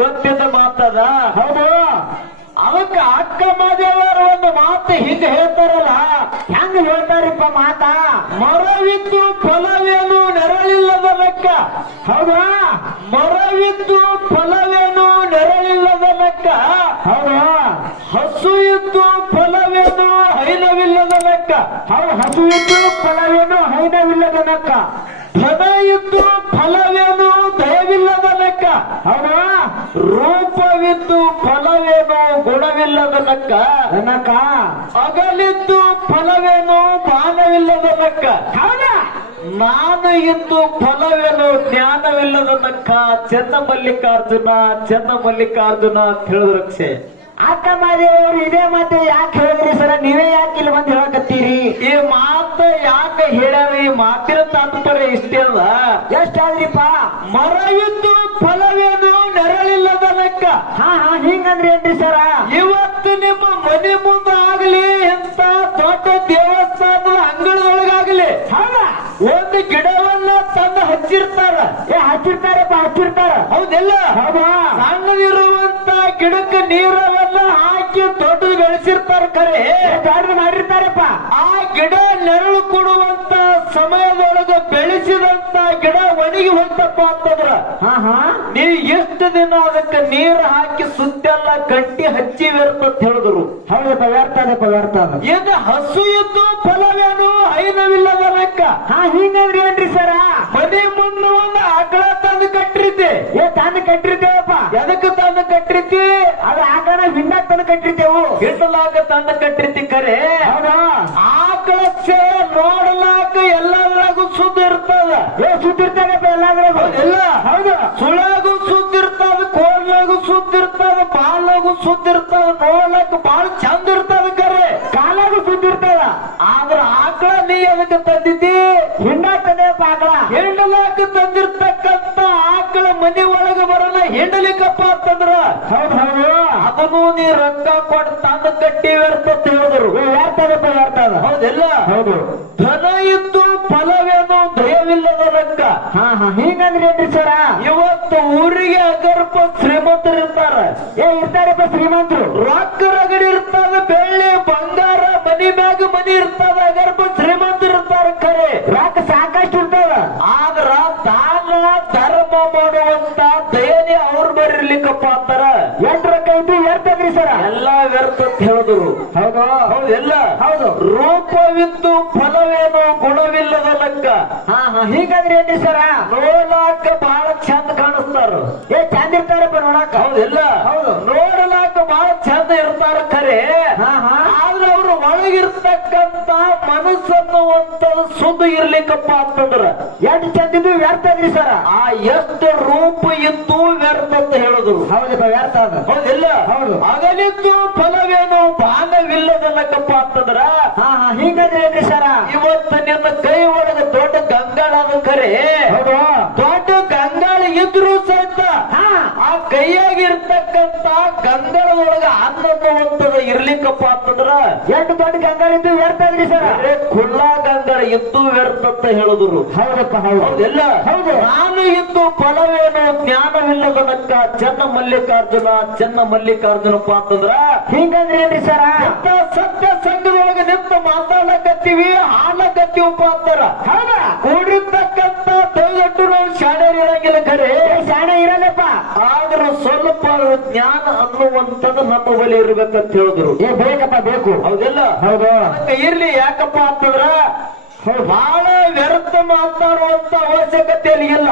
ಗೊತ್ತಿದ್ದ ಮಾತದ. ಹೌದು. ಅವಕ್ಕ ಅಕ್ಕ ಮಾದೇವರು ಒಂದು ಮಾತು ಹಿಂಗ ಹೇಳ್ತಾರಲ್ಲ. ಹೆಂಗ ಹೇಳ್ತಾರಿಪ್ಪ ಮಾತ? ಮರವಿದ್ದು ಫಲವೇನು ನೆರಳಿಲ್ಲದ ಲೆಕ್ಕ. ಹೌದಾ? ಮರವಿದ್ದು ಫಲವೇನು ನೆರಳಿಲ್ಲದ ಲೆಕ್ಕ. ಹೌದಾ? ಹಸು ಇದ್ದು ಫಲವೇನು ಹೈನವಿಲ್ಲದ ಲೆಕ್ಕ. ಹೌದು. ಹಸು ಇದ್ದು ಫಲವೇನು ಹೈನವಿಲ್ಲದ ಲೆಕ್ಕ. ಧನ ಇದ್ದು ಫಲವೇನು ದಯವಿಲ್ಲದ ಲೆಕ್ಕ. ಹೌದಾ? ರೂಪವಿದ್ದು ಫಲವೇನು ಗುಣವಿಲ್ಲದ ಲೆಕ್ಕ. ಲೆಕ್ಕ. ಅಗಲಿದ್ದು ಫಲವೇನು ಬಾಣವಿಲ್ಲದ ಲೆಕ್ಕ. ಹೌದಾ? ನಾನು ಇದ್ದು ಫಲವೇನು ಜ್ಞಾನವಿಲ್ಲದ ಲೆಕ್ಕ. ಚೆನ್ನ ಮಲ್ಲಿಕಾರ್ಜುನ ಚೆನ್ನ ಮಲ್ಲಿಕಾರ್ಜುನ ಅಂತ ಹೇಳಿದ್ರಕ್ಷೆ. ಅಕ್ಕ ಮಾದೇವರು ಇದೇ ಮಾತು ಯಾಕೆ ಹೇಳಿದ್ರಿ ಸರ? ನೀವೇ ಯಾಕೆ ಇಲ್ಲಿ ಬಂದು ಹೇಳಕತ್ತೀರಿ? ಈ ಮಾತು ಯಾಕೆ ಹೇಳ್ಯಾರ? ಈ ಮಾತಿನ ತಾತ್ಪರ್ಯ ಇಷ್ಟೇ ಅಲ್ಲ. ಎಷ್ಟಾದ್ರಿಪ್ಪ? ಮರವಿದ್ದು ಫಲವೇನು ನೆರಳಿಲ್ಲದ ಲೆಕ್ಕ. ಹಾ ಹಿಂಗಂದ್ರಿ ಏನ್ರಿ ಸರ? ಇವತ್ತು ನಿಮ್ಮ ಮನೆ ಮುಂದೆ ಆಗಲಿ, ಇಂತ ದೊಡ್ಡ ದೇವಸ್ಥಾನದ ಅಂಗಳದೊಳಗಾಗಲಿ, ಹೌದಾ? ಒಂದು ಗಿಡವನ್ನ ತಂದು ಹಚ್ಚಿರ್ತಾರ. ಹಚ್ಚಿರ್ತಾರಪ್ಪ, ಹಚ್ಚಿರ್ತಾರ. ಹೌದೆಲ್ಲ? ಹೌದಾ? ಸಣ್ಣದಿರುವಂತ ಗಿಡಕ್ಕೆ ನೀರವೆಲ್ಲ ಹಾಕಿ ದೊಡ್ಡದು ಬೆಳೆಸಿರ್ತಾರ. ಖರೆ ದೊಡ್ಡದು ಮಾಡಿರ್ತಾರಪ್ಪ. ಆ ಗಿಡ ನೆರಳು ಕೊಡುವಂತ ಸಮಯದೊಳಗೆ ಬೆಳೆಸಿದಂತ ಗಿಡ ಒಣಗಿ ಹೋಗ್ತಪ್ಪ ಅಂತಂದ್ರ ನೀ ಎಷ್ಟು ದಿನ ಅದಕ್ಕೆ ನೀರು ಹಾಕಿ ಸುತ್ತೆಲ್ಲ ಗಟ್ಟಿ ಹಚ್ಚಿವಿರ್ತಂತ ಹೇಳಿದ್ರು. ಹೌದಪ್ಪ, ವ್ಯರ್ಥ ಅದಪ್ಪ, ವ್ಯರ್ಥ ಅದ. ಏನು ಹಸು ಇದ್ದು ಫಲವೇನು ಹೈನವಿಲ್ಲದ ಲೆಕ್ಕ. ಹಿಂಗಂದ್ರಿ ಏನ್ರಿ ಸರ? ಮನೆ ಮುಂದೆ ಒಂದು ಆಕಳ ತಂದು ಕಟ್ಟಿರ್ತಿ. ತಂದು ಕಟ್ಟಿರ್ತೇವಪ್ಪ. ಎದಕ್ಕೆ ತಂದು ಕಟ್ಟಿರ್ತಿ? ಅದು ಆಕಳ ಹಿಂಡಾಗ ತಂದು ಕಟ್ಟಿರ್ತೇವು. ಹಿಟ್ಟಲಾಗ ತಂದು ಕಟ್ಟಿರ್ತಿ. ಖರೆ ಹೌದಾ? ಆಕಳ ನೋಡಲಾಕ ಎಲ್ಲದ್ರಾಗೂ ಸುದ್ದ ಇರ್ತದ. ಸುದ್ದಿರ್ತಾರಪ್ಪ ಎಲ್ಲಾದ್ರಾಗೂ. ಎಲ್ಲ ಹೌದು. ಸುಳಾಗೂ ಸುದ್ದಿರ್ತದ, ಕೋಲ್ನಾಗೂ ಸುದ್ದಿರ್ತದ, ಬಾಲಾಗೂ ಸುದ್ದಿರ್ತದ. ನೋಡ್ಲಕ್ ಬಾಳ ಚಂದ ಇರ್ತದ. ಖರೆ ಕಾಲಾಗೂ ಸುದ್ದಿರ್ತದ. ಆದ್ರ ಆಕಳ ನೀ ಅದಕ್ಕೆ ತಂದಿದ್ದಿ ಹಿಂಡಾಗ ತಂದೇವಪ್ಪ ಆಕಳ. ಹಿಂಡಲಾಕ ತಂದಿರ್ತಕ್ಕಂತ ಆಕಳ ಮನೆ ಒಳಗೆ ಬರಲ್ಲ ಹಿಂಡಲಿಕ್ಕಪ್ಪ ಅಂತಂದ್ರ. ಹೌದು ಹೌದು. ಅದನ್ನು ನೀ ರೊಕ್ಕ ಕೊಟ್ಟು ತಂದು ಕಟ್ಟಿ ವ್ಯರ್ಥ ಹೇಳಿದ್ರು. ವ್ಯರ್ಥ ಅದಪ್ಪ, ವ್ಯರ್ಥ ಅದ. ಹೌದೆಲ್ಲ? ಹೌದು. ಧನ ಇದ್ದು ಫಲವೇನು ದಯವಿಲ್ಲದ ಲೆಕ್ಕ. ಹಿಂಗಂದ್ರಿ ಏನ್ರಿ ಸರ? ಇವತ್ತು ಊರಿಗೆ ಅಗರ್ಭ ಶ್ರೀಮಂತರಿರ್ತಾರ. ಇರ್ತಾರಪ್ಪ ಶ್ರೀಮಂತರು. ರೊಕ್ಕ ರಗಡಿ ಇರ್ತದ, ಬೆಳ್ಳಿ ಬಂಗಾರ ಮನಿ ಮ್ಯಾಗ ಮನಿ ಇರ್ತದ, ಅಗರ್ಭ ಶ್ರೀಮಂತರಿರ್ತಾರ. ಖರೆ ರೊಕ್ಕ ಸಾಕಷ್ಟು ಇರ್ತದ. ಆದ್ರ ದಾನ ಧರ್ಮ ಮಾಡುವಂತ ದಯನೆ ಅವ್ರು ಬರಿರ್ಲಿಕ್ಕಪ್ಪ ಅಂತಾರ. ಎಷ್ಟು ರೊಕ್ಕ ಇದ್ದು ವ್ಯರ್ಥದ್ರಿ ಸರ? ಎಲ್ಲಾ ವ್ಯರ್ಥ ಅಂತ ಹೇಳಿದ್ರು. ಹೌದು. ಹೌದೆಲ್ಲ? ಹೌದು. ರೂಪವಿದ್ದು ಫಲವೇನು ಗುಣವಿಲ್ಲದ ಲೆಕ್ಕ. ಹಿಂಗಂದ್ರಿ ಏನ್ರಿ ಸರ? ನೋಡಲಾಕ ಬಹಳ ಚಂದ ಕಾಣಿಸ್ತಾರ. ಚಂದ ಇರ್ತಾರಪ್ಪ ನೋಡಾಕ. ಹೌದೆಲ್ಲ? ಹೌದು. ನೋಡಲಾಕ ಬಹಳ ಚಂದ ಇರ್ತಾರ. ಖರೆ ಆದ್ರೆ ಅವ್ರು ಒಳಗಿರ್ತಕ್ಕಂತ ಮನಸ್ಸನ್ನುವಂಥದ್ದು ಸುದ್ದ ಇರ್ಲಿಕ್ಕಪ್ಪ ಅಂತಂದ್ರ ಎಷ್ಟು ಚಂದಿದ್ದು ವ್ಯರ್ಥದ್ರಿ ಸರ? ಆ ಎಷ್ಟು ರೂಪ ಇದ್ದು ವ್ಯರ್ಥ ಅಂತ ಹೇಳಿದ್ರು. ಹೌದಪ್ಪ, ವ್ಯರ್ಥ ಅದ. ಹೌದಿಲ್ಲ? ಹೌದು. ಅಗಲಿದ್ದು ಫಲವೇನು ಬಾಣವಿಲ್ಲದ ಲೆಕ್ಕಪ್ಪ ಅಂತಂದ್ರ ಹಿಂಗಂದ್ರಿ ಏನ್ರಿ ಸರ? ಇವತ್ತು ನಿನ್ನ ಕೈ ಒಳಗೆ ದೊಡ್ಡ ಗಂಗಾಳ ಅದ. ಖರೆ ಹೌದು. ದೊಡ್ಡ ಗಂಗಾಳ ಇದ್ರು ಸಹಿತ ಆ ಕೈಯಾಗಿರ್ತಕ್ಕಂತ ಗಂಗಾಳದೊಳಗ ಅನ್ನೋವಂಥದ್ದು ಇರ್ಲಿಕ್ಕಪ್ಪ ಅಂತಂದ್ರ ಎಷ್ಟು ದೊಡ್ಡ ಗಂಗಾಳಿದ್ದು ವ್ಯರ್ಥದ್ರಿ ಸರ? ಕುಳ್ಳ ಗಂಗಾಳ ಇದ್ದು ವ್ಯರ್ಥ ಅಂತ ಹೇಳಿದ್ರು. ಹೌದಪ್ಪ, ಹೌದು. ಹೌದೆಲ್ಲ? ಹೌದು. ನಾನು ಇದ್ದು ಫಲವೇನು ಜ್ಞಾನವಿಲ್ಲದ ಲೆಕ್ಕ. ಚೆನ್ನ ಮಲ್ಲಿಕಾರ್ಜುನ ಚೆನ್ನ ಮಲ್ಲಿಕಾರ್ಜುನಪ್ಪ ಅಂತಂದ್ರ ಹಿಂಗಂದ್ರಿ ಏನ್ರಿ ಸರ? ಸತ್ಯ ಸಂಘದೊಳಗೆ ನಿಂತು ಮಾತಾಡಕತ್ತೀವಿ, ಹಾಡಕತ್ತೀವಪ್ಪ ಅಂತಾರ. ಹೌದಾ? ಕೂಡಿರ್ತಕ್ಕಂತ ದಯವಿಟ್ಟು ನಾವು ಶಾಣೆ ಇರಂಗಿಲ್ಲ. ಖರೆ ಶಾಣೆ ಇರಲ್ಲಪ್ಪ. ಆದ್ರೂ ಸ್ವಲ್ಪ ಜ್ಞಾನ ಅನ್ನುವಂಥದ್ದು ನಮ್ಮ ಬಳಿ ಇರ್ಬೇಕಂತ ಹೇಳಿದ್ರು. ಬೇಕಪ್ಪ, ಬೇಕು. ಹೌದೆಲ್ಲ? ಹೌದು. ಇರ್ಲಿ. ಯಾಕಪ್ಪ ಅಂತಂದ್ರ ಬಹಳ ವ್ಯರ್ಥ ಮಾತಾಡುವಂತ ಅವಶ್ಯಕತೆಯಲ್ಲಿ ಇಲ್ಲ.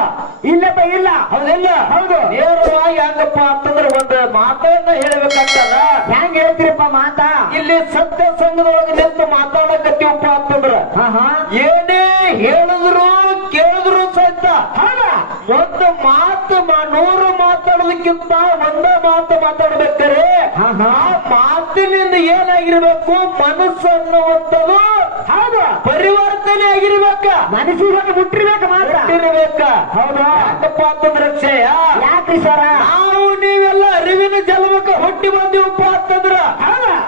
ಇಲ್ಲಪ್ಪ, ಇಲ್ಲ. ಹೌದೆಲ್ಲ? ಹೌದು. ನೇರವಾಗಿ ಹೆಂಗಪ್ಪ ಅಂತಂದ್ರೆ ಒಂದು ಮಾತನ್ನ ಹೇಳ್ಬೇಕಂತದ. ಹೆಂಗ್ ಹೇಳ್ತೀರಪ್ಪ ಮಾತಾ? ಇಲ್ಲಿ ಸತ್ಯ ಸಂಘದೊಳಗೆ ನಿಂತು ಮಾತಾಡಕತ್ತೀವಪ್ಪ ಅಂತಂದ್ರ ಏನೇ ಹೇಳಿದ್ರು ಕೇಳಿದ್ರು ಸಹಿತ ಒಂದು ಮಾತು 100 ಮಾತಾಡೋದಕ್ಕಿಂತ ಒಂದೇ ಮಾತು ಮಾತಾಡ್ಬೇಕಾರೆ ಆ ಮಾತಿನಿಂದ ಏನಾಗಿರ್ಬೇಕು? ಮನಸ್ಸು ಅನ್ನುವಂಥದ್ದು ಪರಿವರ್ತನೆ ಆಗಿರ್ಬೇಕ. ಮನಸ್ಸಿಗೆ ಮುಟ್ಟಿರ್ಬೇಕ, ಮಾತಿರ್ಬೇಕ. ಹೌದಾ? ಯಾಕಪ್ಪ ಅಂತಂದ್ರೆ ಕ್ಷಯ ಯಾಕ್ರಿ ಸರ? ನಾವು ನೀವೆಲ್ಲ ಅರಿವಿನ ಜಲಮಕ್ಕೆ ಹುಟ್ಟಿ ಬಂದಿವಪ್ಪ ಅಂತಂದ್ರ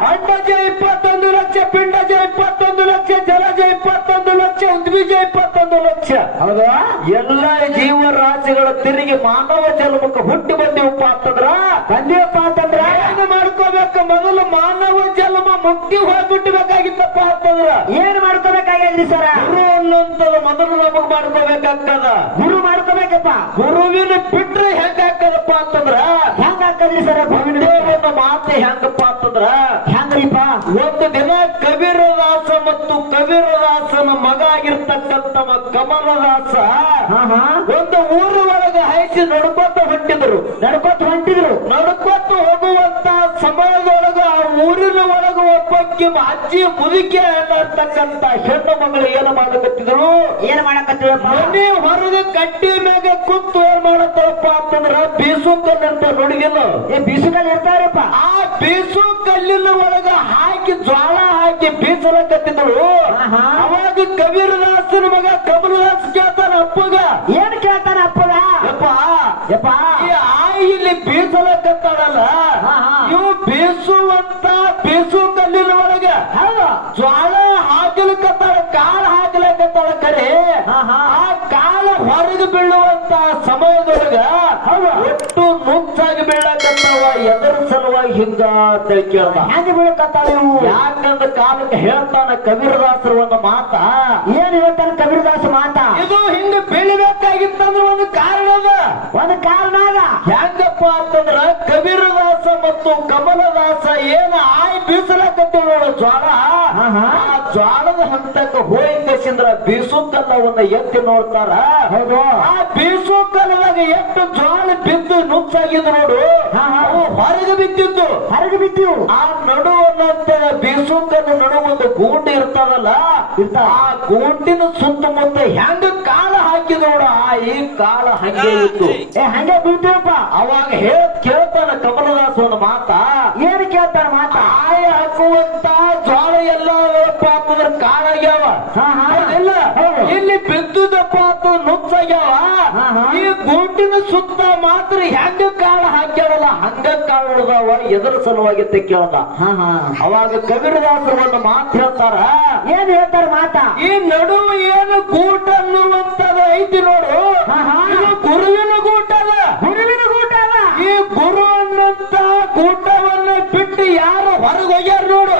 ಅಂಡಜ 21 ಲಕ್ಷ, ಪಿಂಡಜ 21 ಲಕ್ಷ, ಜಲಜ 21 ಲಕ್ಷ, ಲಕ್ಷ ಉದ್ಬೀಜ 21 ಲಕ್ಷ. ಹೌದಾ ಎಲ್ಲ ಜೀವರಾಶಿಗಳ ತಿರುಗಿ ಮಾನವ ಜನ್ಮಕ್ಕೆ ಹುಟ್ಟಿ ಬಂದಿವಪ್ಪ ಅಂತಂದ್ರ ಏನು ಮಾಡ್ಕೋಬೇಕು? ಮೊದಲು ಮಾನವ ಜನ್ಮ ಮುಕ್ತಿ ಹೋಗ್ಬಿಟ್ಟಬೇಕಾಗಿತ್ತಪ್ಪ ಅಂತಂದ್ರ ಏನ್ ಮಾಡ್ಕೋಬೇಕಾಗ್ಯದ್ರಿ ಸರ? ಗುರು ಅನ್ನೋಂಥದ್ದು ಮೊದಲು ನಮಗ್ ಮಾಡ್ಕೋಬೇಕಾಗ್ತದ. ಗುರು ಮಾಡ್ಕೋಬೇಕಪ್ಪ. ಗುರುವಿನ ಬಿಟ್ರೆ ಹೆಂಗ ಹಾಕದಪ್ಪ ಅಂತಂದ್ರ ಹೆಂಗ ಹಾಕದ್ರಿ ಸರ? ಒಂದೇ ಒಂದು ಮಾತು ಹೆಂಗಪ್ಪ ಅಂತಂದ್ರ ಹೆಂಗ್ರಿಪ್ಪ? ಒಂದು ದಿನ ಕಬೀರದಾಸ ಮತ್ತು ಕಬೀರದಾಸನ ಮಗ ಆಗಿರ್ತಕ್ಕಂಥ ಕಮಲದಾಸ ಒಂದು ಊರು ಒಳಗೆ ಹಾಯಿಸಿ ನಡ್ಕೊತ ಹೊಂಟಿದ್ರು. ನಡ್ಕೊತ ಹೋಗುವಂತ ಸಮಯದೊಳಗ ಆ ಊರಿನ ಒಳಗ ಒಬ್ಬಕ್ಕೆ ಅಜ್ಜಿ ಮುದುಕಿ ಅನ್ನತಕ್ಕಂತ ಹೆಣ್ಣು ಮಗಳು ಏನು ಮಾಡಕತ್ತಿದ್ರು? ಏನ್ ಮಾಡಕತ್ತಿಳಪ್ಪ? ಮನೆ ಹೊರಗೆ ಕಟ್ಟಿ ಮ್ಯಾಗ ಕೂತು ಏನ್ ಮಾಡತ್ತಪ್ಪ ಅಂತಂದ್ರ ಬೀಸು ಕಲ್ಲು ಅಂತ ನೋಡಿದಿಲ್ಲ? ಬೀಸು ಕಲ್ಲು ಇರ್ತಾರಪ್ಪ. ಆ ಬೀಸು ಕಲ್ಲಿನ ಒಳಗ ಹಾಕಿ ಜ್ವಾಳ ಹಾಕಿ ಬೀಸಲಕತ್ತಿದ್ರು. ಅವಾಗ ಕಬೀರದಾಸನ ಮಗ ಕಮಲದಾಸ್ ಕೇಳ್ತಾನ ಅಪ್ಪಗ. ಏನ್ ಕೇಳ್ತಾನ ಅಪ್ಪಗ? ಯಪ್ಪ ಈ ಆಯಿ ಇಲ್ಲಿ ಬೀಸಲಕತ್ತಾಳಲ್ಲ, ಇವು ಬೀಸುವಂತ ಬೀಸು ಕಲ್ಲಿನ ಒಳಗ ಜ್ವಾಳ ಹಾಕಲಕತ್ತಾಳ, ಕಾಳು ಹಾಕಲಕತ್ತಾಳ. ಕರೆ ಆ ಕಾಳು ಹೊರಗೆ ಬೀಳುವಂತ ಸಮಯದೊಳಗ ಒಟ್ಟು ನುಚ್ಚಾಗಿ ಬೀಳಕತ್ತಾವ. ಎದರ ಸಲುವಾಗಿ ಹಿಂಗ ಅಂತ ಕೇಳ್ದ. ಹೆಂಗ ಬೀಳಕತ್ತಾವ? ಯಾಕಂದ್ರೆ ಕಾಲಕ್ಕೆ ಹೇಳ್ತಾನ ಕಬೀರದಾಸರು ಒಂದು ಮಾತ. ಏನ್ ಹೇಳ್ತಾನ ಕಬೀರದಾಸ ಮಾತ? ಇದು ಹಿಂಗ ಬೀಳಬೇಕಾಗಿತ್ತಂದ್ರೆ ಒಂದು ಕಾರಣ ಅದ. ಒಂದು ಕಾರಣ ಅದ. ಹೆಂಗಪ್ಪ ಅಂತಂದ್ರ ಕಬೀರದಾಸ ಮತ್ತು ಕಮಲದಾಸ ಏನ ಆಯ್ ಬೀಸಲಕತ್ತೀವಿ ನೋಡು ಜ್ವಾಳ, ಆ ಜ್ವಾಳದ ಹಂತಕ್ಕೆ ಹೋಗಿ ಕಸಿಂದ್ರ ಬೀಸು ಕಲ್ಲವನ್ನ ಎತ್ತಿ ನೋಡ್ತಾರ. ಹೌದು. ಆ ಬೀಸು ಕಲ್ಲದಾಗ ಎಷ್ಟು ಜ್ವಾಳ ಬಿದ್ದು ನುಚ್ಚಾಗಿದ್ದು ನೋಡು, ಹೊರಗೆ ಬಿದ್ದಿದ್ದು. ಆ ನಡುವನ್ನಂತ ಬೀಸು ಕಲ್ಲು ನಡುವ ಒಂದು ಗೂಂಡು ಇರ್ತದಲ್ಲ, ಆ ಗೂಂಡಿನ ಸುತ್ತಮುತ್ತ ಹೆಂಗ ಕಾಳ ಹಾಕಿದ ನೋಡು, ಆ ಈ ಕಾಳ ಹಂಗೆ ಇತ್ತು. ಹಂಗೆ ಬೀಳ್ತೀವಪ್ಪ. ಅವಾಗ ಕೇಳ್ತಾನ ಕಮಲದಾಸ ಒಂದು ಮಾತ. ಏನ್ ಕೇಳ್ತಾನ ಮಾತ? ಆಯ ಹಾಕುವಂತ ಜ್ವಾಳ ಎಲ್ಲ ಅಂತಂದ್ರ ಕಾಳಾಗ್ಯಾವ, ಇಲ್ಲ ಇಲ್ಲಿ ಬಿದ್ದುದಪ್ಪ ಅಂತ ನುಚ್ಚಾಗ್ಯಾವ. ಈ ಗೂಂಡಿನ ಸುತ್ತ ಮಾತ್ರ ಹೆಂಗ ಕಾಳ ಹಾಕ್ಯಾವಲ್ಲ ಹಂಗ ಕಾಳು ಉಳಿದಾವ. ಎದರ ಸಲುವಾಗಿ ಕೇಳ್ದ. ಅವಾಗ ಕಬೀರದಾಸರು ಒಂದು ಮಾತು ಹೇಳ್ತಾರ. ಏನ್ ಹೇಳ್ತಾರ ಮಾತ? ಈ ನಡುವೆ ಏನು ಗೂಟ ಅನ್ನುವಂತದ ಐತಿ ನೋಡು, ಇದು ಗುರುವಿನ ಗೂಟ ಅದ. ಈ ಗುರು ಅನ್ನಂತ ಗೂಟವನ್ನ ಬಿಟ್ಟು ಯಾರು ಹೊರಗೆ ಹೋಗ್ಯಾರ ನೋಡು,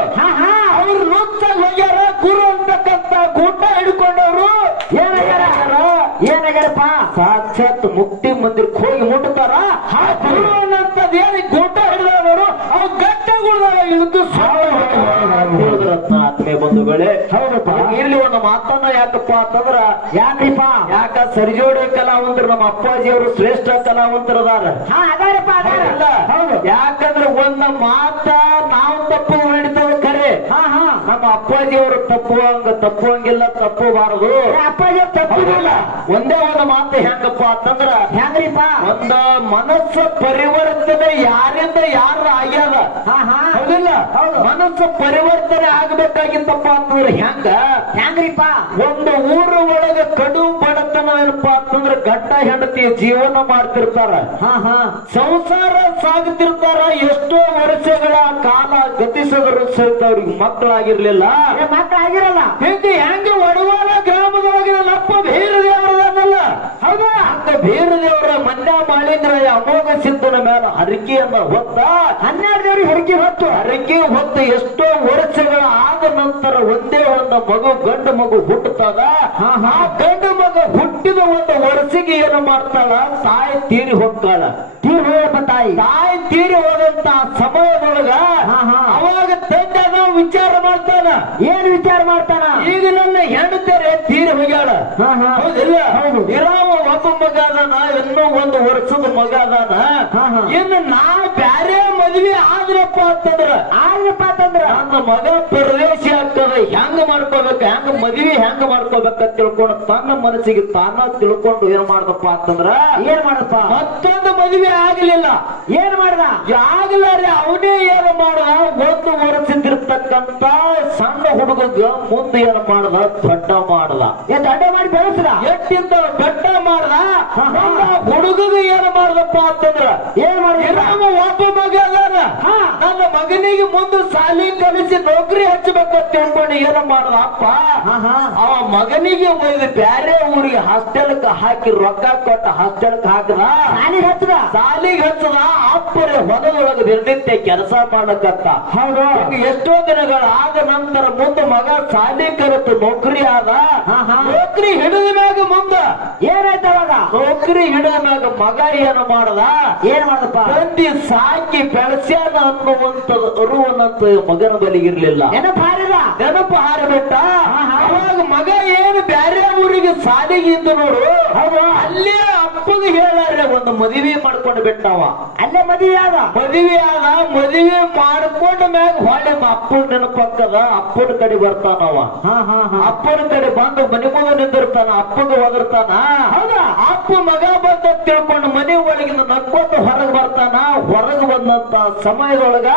ಅವ್ರು ನುಚ್ಚಾಗಿ ಹೋಗ್ಯಾರ. ಗುರು ಅಂತಕ್ಕಂತ ಗೂಟ ಹಿಡ್ಕೊಂಡವ್ರು ಏನಾಗ್ಯಾರಪ್ಪ? ಸಾಕ್ಷಾತ್ ಮುಕ್ತಿ ಮಂದಿರಕ್ಕೆ ಹೋಗಿ ಮುಟ್ತಾರ. ಆ ಗುರು ಅನ್ನಂತದ್ ಏನ್ ಗೂಟ ಹಿಡಿದ ನೋಡು, ಅವು ಗಟ್ಟೆಗುಳ್ದಾಗ ಇಳಿದು ಆತ್ಮೀಯ ಬಂಧುಗಳೇ. ಹೌದಪ್ಪ. ಇಲ್ಲಿ ಒಂದು ಮಾತನ್ನ ಯಾಕಪ್ಪ ಅಂತಂದ್ರ, ಯಾಕ್ರಿಪ್ಪ? ಯಾಕ ಸರಿಜೋಡಿ ಕಲಾವಂತರು ನಮ್ಮ ಅಪ್ಪಾಜಿ ಅವರು ಶ್ರೇಷ್ಠ ಕಲಾವಂತರದಾರ. ಅದಾರಪ್ಪ, ಅದಾರ. ಹೌದು. ಯಾಕಂದ್ರೆ ಒಂದ ಮಾತ ನಾವು ತಪ್ಪು ಹಿಡಿತದ ಖರೆ, ನಮ್ಮ ಅಪ್ಪಾಜಿ ಅವರು ತಪ್ಪುವಂಗಿಲ್ಲ, ತಪ್ಪಬಾರದು. ಅಪ್ಪಾಜಿ ತಪ್ಪಿಲ್ಲ. ಒಂದೇ ಒಂದು ಮಾತು ಹೆಂಗಪ್ಪ ಅಂತಂದ್ರ, ಹೆಂಗ್ರಿಪ್ಪ? ಒಂದ ಮನಸ್ಸು ಪರಿವರ್ತನೆ ಯಾರಿಂದ ಯಾರು ಆಗ್ಯಾದ, ಹೌದಿಲ್ಲ? ಮನಸ್ಸು ಪರಿವರ್ತನೆ ಆಗ್ಬೇಕಾಗಿತ್ತಪ್ಪ ಅಂತಂದ್ರೆ ಹೆಂಗ್ರಿಪ್ಪ? ಒಂದು ಊರ ಒಳಗ ಕಡು ಬಡತನ ಏನಪ್ಪ ಅಂತಂದ್ರೆ ಗಂಡ ಹೆಂಡತಿ ಜೀವನ ಮಾಡ್ತಿರ್ತಾರ, ಸಂಸಾರ ಸಾಗುತ್ತಿರ್ತಾರ. ಎಷ್ಟೋ ವರ್ಷಗಳ ಕಾಲ ಗತಿಸಿದ್ರು ಸಹಿತ ಅವ್ರಿಗೆ ಮಕ್ಕಳಾಗಿರ್ಲಿಲ್ಲ, ಮಕ್ಕಳಾಗಿರಲ್ಲ. ಹೆಂಗ ಒಡವಾಳ ಗ್ರಾಮದೊಳಗಿನ ನಪ್ಪ ಭೈರದೇವರದನ್ನಲ್ಲ, ಹೌದಾ? ಹಂಗ ಭೈರದೇವರ ಮನ್ಯ ಮಾಡಿದ್ರ ಅಮೋಘ ಸಿದ್ಧನ ಮೇಲೆ ಹರಕೆಯನ್ನ ಹೊತ್ತ 12 ದೇವರಿಗೆ ಹರಕೆ ಹೊತ್ತು ಎಷ್ಟೋ ವರ್ಷಗಳ ಆದ ನಂತರ ಒಂದೇ ಒಂದು ಮಗು, ಗಂಡು ಮಗು ಹುಟ್ಟುತ್ತದ. ಆ ಗಂಡು ಮಗು ಹುಟ್ಟಿದ ಒಂದು ವರ್ಷಕ್ಕೆ ಏನು ಮಾಡ್ತಾಳ, ತಾಯಿ ತೀರಿ ಹೋಗ್ತಾಳ. ತಾಯಿ ತೀರಿ ಹೋದಂತ ಸಮಯದೊಳಗ ಅವಾಗ ತಂದೆ ವಿಚಾರ ಮಾಡ್ತಾನ. ಏನ್ ವಿಚಾರ ಮಾಡ್ತಾನ? ಈಗ ನನ್ನ ಹೆಂಡತಿಯರೇ ತೀರಿ ಹೋಗ್ಯಾಳ, ಹೌದಿಲ್ಲ? ಇರಾವ ಒಬ್ಬ ಮಗ ಅದಾನ, ಇನ್ನೂ ಒಂದು ವರ್ಷದ ಮಗ ಅದಾನ. ಇನ್ನು ನಾ ಬ್ಯಾರೆ ಮದ್ವೆ ಆದ್ರಪ್ಪ ಅಂತಂದ್ರ ನನ್ನ ಮಗ ಪರದೇಶಿ ಆಗ್ತದ. ಹೆಂಗ ಮಾಡ್ಕೋಬೇಕು, ಹೆಂಗ ಮದ್ವೆ ಹೆಂಗ ಮಾಡ್ಕೋಬೇಕಂತ ತಿಳ್ಕೊಂಡು ತನ್ನ ಮನಸ್ಸಿಗೆ ತಾನ ತಿಳ್ಕೊಂಡು ಏನ್ ಮಾಡ್ದಪ್ಪ ಅಂತಂದ್ರ, ಏನ್ ಮಾಡಪ್ಪ? ಮತ್ತೊಂದು ಮದ್ವೆ ಆಗ್ಲಿಲ್ಲ. ಏನ್ ಮಾಡ್ದ? ಆಗ್ಲಾರೆ ಅವನೇ ಏನು ಮಾಡ್ದ, ಒಂದು ವರ್ಷದಿರ್ತಕ್ಕಂತ ಸಣ್ಣ ಹುಡುಗ ಮುಂದೆ ಏನು ಮಾಡ್ದ, ದೊಡ್ಡ ಮಾಡ್ದ. ದೊಡ್ಡ ಮಾಡಿ ಬೆಳೆಸ್ದ. ಎಷ್ಟಿಂದ ದೊಡ್ಡ ಮಾಡ್ದ. ಹುಡುಗಗೆ ಏನು ಮಾಡ್ದಪ್ಪ ಅಂತಂದ್ರ, ಏನ್ ಮಾಡಿದ? ಒಬ್ಬ ಮಗ ಅದಾನ, ನಾ ನನ್ನ ಮಗನಿಗೆ ಮುಂದೆ ಸಾಲಿ ಕಲಿಸಿ ನೌಕರಿ ಹಚ್ಚಬೇಕಂತ ತಿಳ್ಕೊಂಡು ಏನ ಮಾಡ್ದ ಅಪ್ಪ ಅವ ಮಗನಿಗೆ ಒಯ್ದು ಬ್ಯಾರೆ ಊರಿಗೆ ಹಾಸ್ಟೆಲ್ಕ್ ಹಾಕಿ ರೊಕ್ಕ ಕೊಟ್ಟ ಹಾಸ್ಟೆಲ್ಕ್ ಹಾಕದ ಸಾಲಿಗೆ ಹಚ್ಚದ ಅಪ್ಪರೇ ಹೊಲದೊಳಗ ನಿರ್ನಿತ್ಯ ಕೆಲಸ ಮಾಡಕತ್ತ. ಹೌದು. ಎಷ್ಟೋ ದಿನಗಳ ಆದ ನಂತರ ಮುಂದೆ ಮಗ ಸಾಲಿ ಕಲಿತು ನೌಕರಿ ಆದ. ನೌಕರಿ ಹಿಡಿದ ಮ್ಯಾಗ ಮುಂದ ಏನಾಯ್ತ ಅವಾಗ? ನೌಕರಿ ಹಿಡಿದ ಮ್ಯಾಗ ಮಗ ಏನು ಮಾಡದ? ಏನ್ ಮಾಡದಪ್ಪ? ತಂದಿ ಸಾಕಿ ಬೆಳೆಸ್ಯಾನ ಅನ್ನುವಂಥದ್ದು ಅರುವನಂತ ಮಗನ ಬಲಿಗಿರ್ಲಿಲ್ಲ. ನೆನಪು ಹಾರಿಬಿಟ್ಟ. ಅವಾಗ ಮಗ ಏನು ಬ್ಯಾರೆ ಊರಿಗೆ ಸಾಲಿಗೆ ಇದ್ದು ನೋಡು. ಅಲ್ಲೇ ಅಪ್ಪಗೆ ಹೇಳಾರೆ ಒಂದು ಮದುವೆ ಮಾಡ್ಕೊಂಡು ಬಿಟ್ಟವ. ಅಲ್ಲೇ ಮದುವೆ ಆದ. ಮದುವೆ ಮಾಡ್ಕೊಂಡ ಮ್ಯಾಗ ಹೊಳೆ ಅಪ್ಪನ ನೆನಪಕ್ಕದ. ಅಪ್ಪನ ಕಡೆ ಬರ್ತಾನವ. ಅಪ್ಪನ ಕಡೆ ಬಂದು ಮನೆ ಮುಂದೆ ನಿಂದಿರ್ತಾನ. ಅಪ್ಪಗೆ ಒದರ್ತಾನ. ಅಪ್ಪ ಮಗ ಬಂದ ತಿಳ್ಕೊಂಡು ಮನೆ ಒಳಗಿಂದ ನಕ್ಕೊಂಡು ಹೊರಗೆ ಬರ್ತಾನ. ಹೊರಗೆ ಬಂದಂತ ಸಮಯದೊಳಗ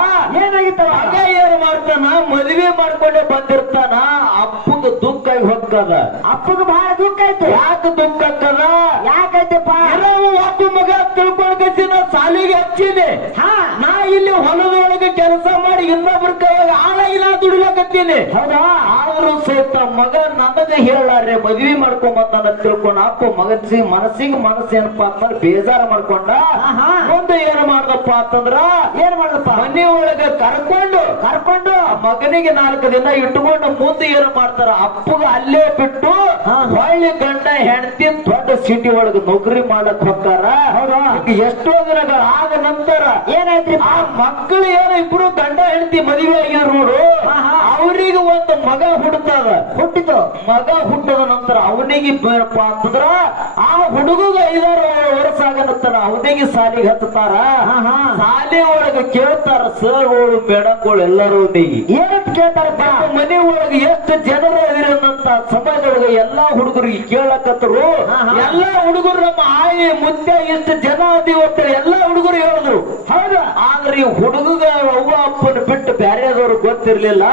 ಏನಾಗಿತ್ತ? ಮಗ ಏನ್ ಮಾಡ್ತಾನ? ಮದುವೆ ಮಾಡ್ಕೊಂಡೆ ಬಂದಿರ್ತಾನ. ಅಪ್ಪಗ ದುಃಖ ಹೊಕ್ಕದ. ಅಪ್ಪಗ ಬಹಳ ದುಃಖ ಆಯ್ತು. ಯಾಕೆ ದುಃಖ ಅಕ್ಕದ? ಯಾಕೈತಪ್ಪ? ಅಪ್ಪ ಮಗ ತಿಳ್ಕೊಂಡ್ ನಾ ಸಾಲಿಗೆ ಹಚ್ಚಿದೆ. ನಾ ಇಲ್ಲಿ ಹೊಲದೊಳಗೆ ಕೆಲಸ ಮಾಡಿ ಇನ್ನೊಬ್ರ ಕೈಯಾಗ ಆಳಾಗಿ ನಾ ದುಡಿಲಕತ್ತೀನಿ. ಹೌದಾ? ಆದ್ರೂ ಸಹಿತ ಮಗ ನನಗೆ ಹೇಳಾರೆ ಮದ್ವಿ ಮಾಡ್ಕೊಂಬಂದ ತಿಳ್ಕೊಂಡ ಅಪ್ಪ ಮನಸ್ಸಿಗೆ ಮನಸ್ಸು ಏನಪ್ಪಾ ಅಂತಂದ್ರೆ ಬೇಜಾರ ಮಾಡ್ಕೊಂಡ. ಮುಂದೆ ಏನ್ ಮಾಡ್ದಪ್ಪ ಅಂತಂದ್ರ ಏನ್ ಮಾಡದಪ್ಪ? ಮನೆ ಒಳಗೆ ಕರ್ಕೊಂಡು ಮಗನಿಗೆ 4 ದಿನ ಇಟ್ಕೊಂಡು ಮುಂದೆ ಏನ್ ಮಾಡ್ತಾರ? ಅಪ್ಪಗ ಅಲ್ಲೇ ಬಿಟ್ಟು ಹೊಳ್ಳಿ ಗಂಡ ಹೆಂಡತಿ ದೊಡ್ಡ ಸಿಟಿ ಒಳಗೆ ನೌಕರಿ ಮಾಡಕ್ ಹೋಗ್ತಾರ. ಎಷ್ಟೋ ದಿನಗಳ ಆದ ನಂತರ ಏನಾಯ್ತ್ರಿ? ಆ ಮಕ್ಕಳು ಏನೋ ಇಬ್ರು ಗಂಡ ಹೆಂಡತಿ ಮದುವೆ ಆಗಿದ್ರು ನೋಡು. ಅವ್ರಿಗೆ ಒಂದು ಮಗ ಹುಟ್ಟಿತು. ಮಗ ಹುಟ್ಟದ ನಂತರ ಅವನಿಗೆ ಏನಪ್ಪ ಅಂತಂದ್ರ ಆ ಹುಡುಗ 5-6 ವರ್ಷ ಆಗತ್ತಾನ. ಅವನಿಗೆ ಸಾಲಿಗೆ ಹತ್ತಾರ. ಸಾಲಿ ಒಳಗೆ ಕೇಳ್ತಾರ ಸರ್ಗಳು ಮೇಡಮ್ಗಳು ಎಲ್ಲರೂ. ಏನಂತ ಕೇಳ್ತಾರಪ್ಪ? ಮನೆ ಒಳಗೆ ಎಷ್ಟು ಜನರು ಇರೋದಂತ ಸಮಯದೊಳಗೆ ಎಲ್ಲಾ ಹುಡುಗರಿಗೆ ಕೇಳಕತ್ತರು. ಎಲ್ಲಾ ಹುಡುಗರು ನಮ್ಮ ಆಯಿ ಮುದ್ದೆ ಎಷ್ಟು ಜನ ಅದೀವತ್ತ ಎಲ್ಲಾ ಹುಡುಗರು ಹೇಳಿದ್ರು. ಹೌದಾ? ಆದ್ರೆ ಈ ಹುಡುಗ ಅವ್ವ ಅಪ್ಪನ ಬಿಟ್ಟು ಬ್ಯಾರೆದವ್ರು ಗೊತ್ತಿರ್ಲಿಲ್ಲ.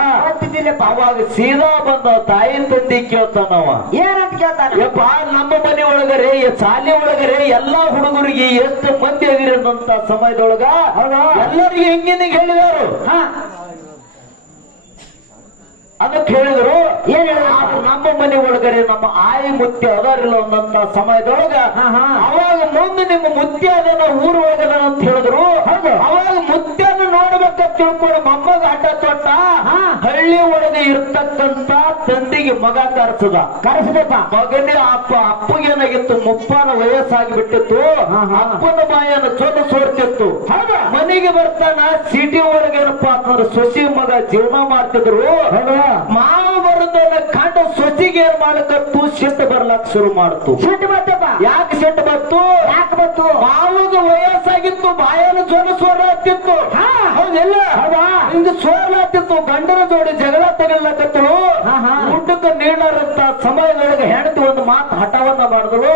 ಅವಾಗ ಸೀದಾ ಬಂದ ತಾಯಿ ತಂದಿ ಕೇಳ್ತಾನವ. ಏನಂತ ಕೇಳ್ತಾನ? ಯಪ್ಪ ನಮ್ಮ ಮನೆ ಒಳಗರೆ ಶಾಲೆ ಒಳಗರೆ ಎಲ್ಲಾ ಹುಡುಗರಿಗೆ ಎಷ್ಟು ಮಂದಿ ಆಗಿರೋದಂತ ಸಮಯದೊಳಗ ಎಲ್ಲರಿಗೆ ಹೆಂಗಿನಿಗೆ ಹೇಳಿದಾರು. ಅದಕ್ಕೆ ಹೇಳಿದ್ರು. ಏನ್ ಹೇಳಿದ್ರು? ನಮ್ಮ ಮನೆ ಒಳಗರೆ ನಮ್ಮ ಆಯಿ ಮುತ್ಯ ಅದಾರಿಲ್ಲ ಅನ್ನಂತ ಸಮಯದೊಳಗ ಅವಾಗ ಮುಂದೆ ನಿಮ್ಮ ಮುತ್ಯ ಅದನ್ನ ಊರು ಒಳಗದ ಅಂತ ಹೇಳಿದ್ರು. ಅವಾಗ ಮುತ್ಯನ ನೋಡ್ಬೇಕಂತ ತಿಳ್ಕೊಂಡು ಮೊಮ್ಮಗ ಅಡ್ಡ ತೊಟ್ಟ. ಹಳ್ಳಿ ಒಳಗೆ ಇರ್ತಕ್ಕಂತ ತಂದಿಗೆ ಮಗ ಕರೆಸದಪ್ಪ. ಮಗನೇ ಅಪ್ಪಗೇನಾಗಿತ್ತು? ಮುಪ್ಪಾನ ವಯಸ್ಸಾಗಿಬಿಟ್ಟಿತ್ತು. ಅಪ್ಪನ ಬಾಯನ ಚೊಂದು ಸೋರ್ತಿತ್ತು. ಮನೆಗೆ ಬರ್ತಾನ. ಸಿಟಿ ಒಳಗೇನಪ್ಪ ಅಂತಂದ್ರೆ ಸೊಸಿ ಮಗ ಜೀವನ ಮಾಡ್ತಿದ್ರು. ಮಾವ ಬರುದನ್ನ ಕಂಡು ಸೊಸಿಗೆ ಏನ್ ಮಾಡಕತ್ತು? ಸಿಟ್ಟು ಬರ್ಲಕ್ ಶುರು ಮಾಡ್ತು. ಸಿಟ್ಟು ಬರ್ತಪ್ಪ. ಯಾಕೆ ಸಿಟ್ಟು ಬತ್ತು? ಮಾವಗ ವಯಸ್ಸಾಗಿತ್ತು. ಬಾಯನ ಜೋನ ಸೋರ ಹತ್ತಿತ್ತು. ಹೌದಿಲ್ಲ? ಹಿಂಗ ಸೋರ ಹತ್ತಿತ್ತು. ಗಂಡನ ಜೋಡಿ ಜಗಳ ತಗಲಕತ್ತಳು. ಊಟಕ್ಕೆ ನೀಡರಂತ ಸಮಯದೊಳಗೆ ಹೆಂಡತಿ ಒಂದು ಮಾತು ಹಠವನ್ನ ಮಾಡಿದಳು.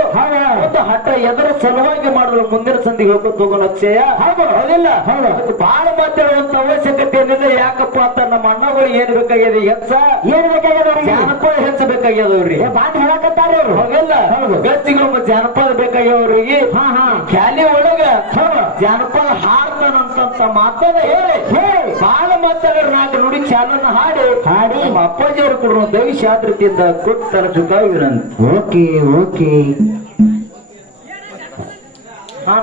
ಒಂದು ಹಠ ಎದರ ಸಲುವಾಗಿ ಮಾಡಿದ್ರು? ಮುಂದಿನ ಸಂದಿಗೆ ಹೋಗೋ ಲಕ್ಷ್ಯ. ಹೌದಿಲ್ಲ? ಬಹಳ ಮಾತಾಡುವಂತ ಅವಶ್ಯಕತೆ ಏನಿಲ್ಲ. ಯಾಕಪ್ಪ ಅಂತ ನಮ್ಮ ಅಣ್ಣಗಳಿಗೆ ಏನ್ ಬೇಕಾಗಿದೆ? ಏನ್ ಬೇಕಾಗ್ಯದ? ಜಾನಪದ ಹೆಚ್ಚಬೇಕಾಗ್ಯದವ್ರಿ. ಬಾಂಡ್ ಹೇಳಕತ್ತಾರ ಅವ್ರು. ಹೋಗಲ್ಲ ಗಚ್ಚಿಗಳು ಜಾನಪದ ಬೇಕಾಗ್ಯವ್ರಿಗೆ. ಕ್ಯಾಲಿ ಒಳಗ ಜಾನಪದ ಹಾಡ್ತಾನಂತ ಮಾತಾಡ ಹೇಳಿ ಬಾಳ ಮಾತಾಡ್ರ. 4 ನುಡಿ ಚಾಲನ್ನ ಹಾಡಿ ನಮ್ಮ ಅಪ್ಪಾಜಿಯವರು ಕೊಡುವ ದೈವಿ ಶಾಸ್ತ್ರದಿಂದ ಕೊಟ್ಟು ತಲುಪಿದಂತ. ಓಕೆ. ಹಾ